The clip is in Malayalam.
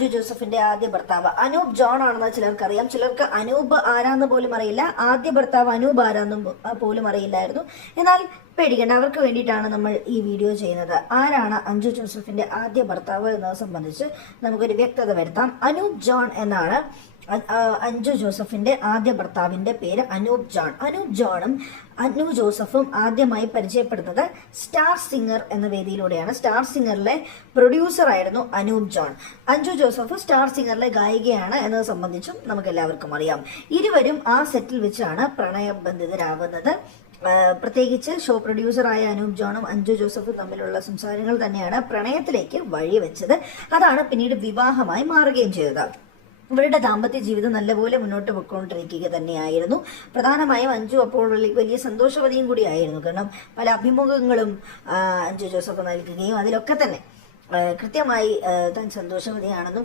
ജു ജോസഫിന്റെ ആദ്യ ഭർത്താവ്. അനൂപ് ജോൺ ആണെന്ന് ചിലർക്കറിയാം. ചിലർക്ക് അനൂപ് ആരാന്ന് പോലും അറിയില്ല. ആദ്യ ഭർത്താവ് അനൂപ് ആരാന്നും പോലും അറിയില്ലായിരുന്നു. എന്നാൽ പേടിക്കേണ്ട അവർക്ക് വേണ്ടിയിട്ടാണ് നമ്മൾ ഈ വീഡിയോ ചെയ്യുന്നത്. ആരാണ് അഞ്ജു ജോസഫിന്റെ ആദ്യ ഭർത്താവ് എന്നത് സംബന്ധിച്ച് നമുക്കൊരു വ്യക്തത വരുത്താം. അനൂപ് ജോൺ എന്നാണ് അഞ്ജു ജോസഫിന്റെ ആദ്യ ഭർത്താവിന്റെ പേര് അനൂപ് ജോൺ. അനൂപ് ജോണും അന്നു ജോസഫും ആദ്യമായി പരിചയപ്പെടുന്നത് സ്റ്റാർ സിംഗർ എന്ന വേദിയിലൂടെയാണ്. സ്റ്റാർ സിംഗറിലെ പ്രൊഡ്യൂസർ ആയിരുന്നു Anoop John. Anju Joseph star സിംഗറിലെ ഗായികയാണ് എന്നത് സംബന്ധിച്ചും നമുക്ക് എല്ലാവർക്കും അറിയാം. ഇരുവരും ആ സെറ്റിൽ വെച്ചാണ് പ്രണയബന്ധിതരാകുന്നത്. പ്രത്യേകിച്ച് ഷോ പ്രൊഡ്യൂസറായ അനൂപ് ജോണും അഞ്ജു ജോസഫും തമ്മിലുള്ള സംസാരങ്ങൾ തന്നെയാണ് പ്രണയത്തിലേക്ക് വഴിവെച്ചത്. അതാണ് പിന്നീട് വിവാഹമായി മാറുകയും ചെയ്തത്. ഇവരുടെ ദാമ്പത്യ ജീവിതം നല്ലപോലെ മുന്നോട്ട് പോയിക്കൊണ്ടിരിക്കുക തന്നെയായിരുന്നു. പ്രധാനമായും അഞ്ചു അപ്പോൾ വലിയ- സന്തോഷവതിയും കൂടിയായിരുന്നു കാരണം പല അഭിമുഖങ്ങളും അഞ്ചു ജോസഫ് നൽകുകയും അതിലൊക്കെ തന്നെ കൃത്യമായി താൻ സന്തോഷവതിയാണെന്നും